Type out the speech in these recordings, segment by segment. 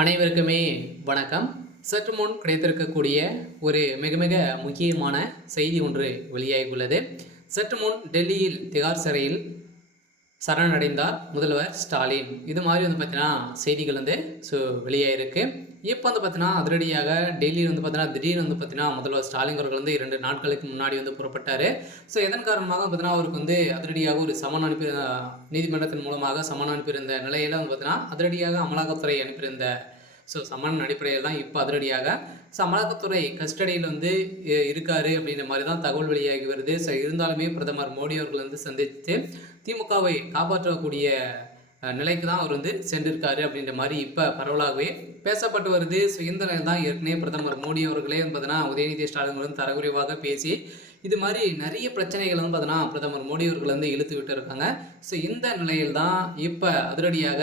அனைவருக்குமே வணக்கம். சற்று முன் கிடைத்திருக்கக்கூடிய ஒரு மிக மிக முக்கியமான செய்தி ஒன்று வெளியாகியுள்ளது. சற்று முன் டெல்லியில் திகார் சிறையில் சரணடைந்தார் முதல்வர் ஸ்டாலின். இது மாதிரி பார்த்தீங்கன்னா செய்திகள் வெளியாகிருக்கு. இப்போ பார்த்தீங்கன்னா அதிரடியாக டெல்லியில் பார்த்தீங்கன்னா திடீர்னு பார்த்தீங்கன்னா முதல்வர் ஸ்டாலின் அவர்கள் 2 நாட்களுக்கு முன்னாடி புறப்பட்டார். ஸோ இதன் காரணமாக பார்த்தீங்கன்னா அவருக்கு அதிரடியாக ஒரு சமன் அனுப்பி நீதிமன்றத்தின் மூலமாக சமன் அனுப்பியிருந்த நிலையில் பார்த்தீங்கன்னா அதிரடியாக அமலாக்கத்துறை அனுப்பியிருந்த சமன் அடிப்படையில் தான் இப்போ அதிரடியாக அமலாக்கத்துறை கஸ்டடியில் இருக்காரு அப்படின்ற மாதிரி தான் தகவல் வெளியாகி வருது. இருந்தாலுமே பிரதமர் மோடி அவர்கள் சந்தித்து திமுகவை காப்பாற்றக்கூடிய நிலைக்கு தான் அவர் சென்றிருக்காரு அப்படின்ற மாதிரி இப்போ பரவலாகவே பேசப்பட்டு வருது. இந்த நிலையில் தான் ஏற்கனவே பிரதமர் மோடி அவர்களே பார்த்தீங்கன்னா உதயநிதி ஸ்டாலின் தரக்குறைவாக பேசி இது மாதிரி நிறைய பிரச்சனைகள் பார்த்தீங்கன்னா பிரதமர் மோடி அவர்கள் இழுத்து விட்டு இருக்காங்க. இந்த நிலையில் தான் இப்போ அதிரடியாக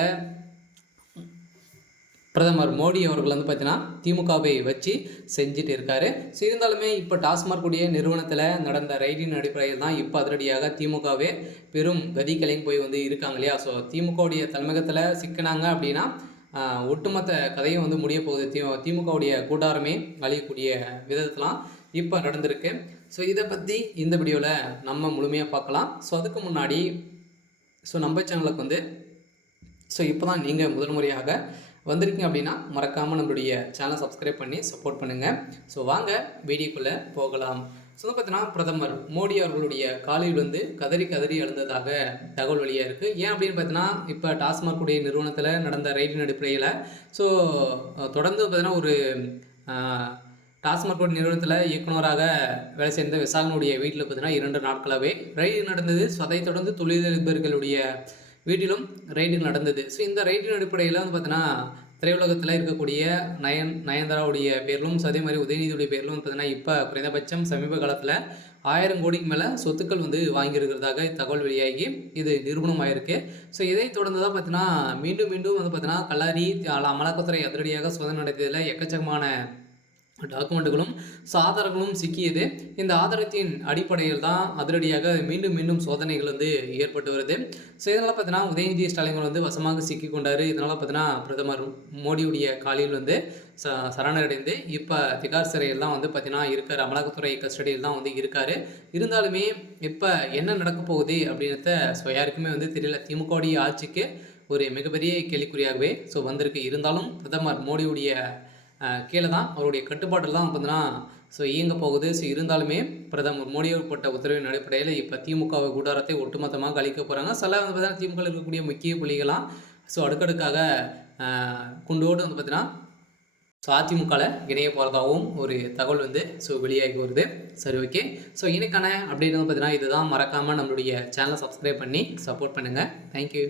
பிரதமர் மோடி அவர்கள் பார்த்தீங்கன்னா திமுகவை வச்சு செஞ்சுட்டு இருக்காரு. இருந்தாலுமே இப்போ டாஸ்மாக் உடைய நிறுவனத்தில் நடந்த ரைடின் அடிப்படையில் தான் இப்போ அதிரடியாக திமுகவே பெரும் கதிகளையும் போய் இருக்காங்க இல்லையா. திமுகவுடைய தலைமையகத்தில் சிக்கினாங்க அப்படின்னா ஒட்டுமொத்த கதையும் முடிய போகுது. திமுகவுடைய கூட்டாரமே அழியக்கூடிய விதத்துலாம் இப்போ நடந்திருக்கு. இதை பற்றி இந்த வீடியோவில் நம்ம முழுமையாக பார்க்கலாம். அதுக்கு முன்னாடி நம்ம சேனலுக்கு இப்போ தான் நீங்கள் முதல் முறையாக வந்திருக்கீங்க அப்படின்னா மறக்காமல் நம்மளுடைய சேனலை சப்ஸ்கிரைப் பண்ணி சப்போர்ட் பண்ணுங்கள். வாங்க வீடியோக்குள்ளே போகலாம். பார்த்தீங்கன்னா பிரதமர் மோடி அவர்களுடைய காலையில் கதறி கதறி எழுந்ததாக தகவல் வெளியாக இருக்குது. ஏன் அப்படின்னு பார்த்தீங்கன்னா இப்போ டாஸ்மாக் உடைய நிறுவனத்தில் நடந்த ரைடின் அடிப்படையில் தொடர்ந்து பார்த்தீங்கன்னா ஒரு டாஸ்மாக் நிறுவனத்தில் இயக்குநராக வேலை செய்த விசாகனுடைய வீட்டில் பார்த்தீங்கன்னா 2 நாட்களாகவே ரைடு நடந்தது. அதை தொடர்ந்து தொழிலதிபர்களுடைய வீட்டிலும் ரைடிங் நடந்தது. இந்த ரைடின் அடிப்படையில் பார்த்தீங்கன்னா திரையுலகத்தில் இருக்கக்கூடிய நயன்தாராவுடைய பேரிலும் அதே மாதிரி உதயநிதியுடைய பேரிலும் பார்த்தீங்கன்னா இப்போ குறைந்தபட்சம் சமீப காலத்தில் 1000 கோடிக்கு மேலே சொத்துக்கள் வாங்கியிருக்கிறதாக தகவல் வெளியாகி இது நிரூபணம் ஆயிருக்கு. இதை தொடர்ந்து தான் பார்த்தீங்கன்னா மீண்டும் மீண்டும் பார்த்தீங்கன்னா கல்லாரி அமலாக்கத்துறை அதிரடியாக சோதனை நடத்தியதில் எக்கச்சக்கமான டாக்குமெண்ட்டுகளும் ஆதாரங்களும் சிக்கியது. இந்த ஆதாரத்தின் அடிப்படையில் தான் அதிரடியாக மீண்டும் மீண்டும் சோதனைகள் ஏற்பட்டு வருது. இதனால் பார்த்தீங்கன்னா உதயநிதி ஸ்டாலின் வசமாக சிக்கி கொண்டார். இதனால் பார்த்தீங்கன்னா பிரதமர் மோடியுடைய காலில் சரணடைந்து இப்போ திகார் சிறையில் தான் பார்த்தீங்கன்னா இருக்கார். அமலாக்கத்துறை கஸ்டடியில் தான் இருக்கார். இருந்தாலுமே இப்போ என்ன நடக்க போகுது அப்படின்றத யாருக்குமே தெரியல. திமுகவுடைய ஆட்சிக்கு ஒரு மிகப்பெரிய கேள்விக்குறியாகவே வந்திருக்கு. இருந்தாலும் பிரதமர் மோடியுடைய கீழே தான் அவருடைய கட்டுப்பாட்டில் தான் பார்த்தீங்கன்னா இயங்க போகுது. இருந்தாலுமே பிரதமர் மோடி போட்ட உத்தரவின் அடிப்படையில் இப்போ திமுக கூடாரத்தை ஒட்டுமொத்தமாக அழிக்க போகிறாங்க. சில பார்த்தீங்கன்னா திமுக இருக்கக்கூடிய முக்கிய புள்ளிகளாம் அடுக்கடுக்காக குண்டோடு பார்த்தீங்கன்னா அதிமுகவில் இணைய போகிறதாகவும் ஒரு தகவல் வெளியாகி வருது. சரி, ஓகே. இன்னைக்கான அப்படின்னு பார்த்தீங்கன்னா இதுதான். மறக்காமல் நம்மளுடைய சேனலை சப்ஸ்கிரைப் பண்ணி சப்போர்ட் பண்ணுங்கள். தேங்க்யூ.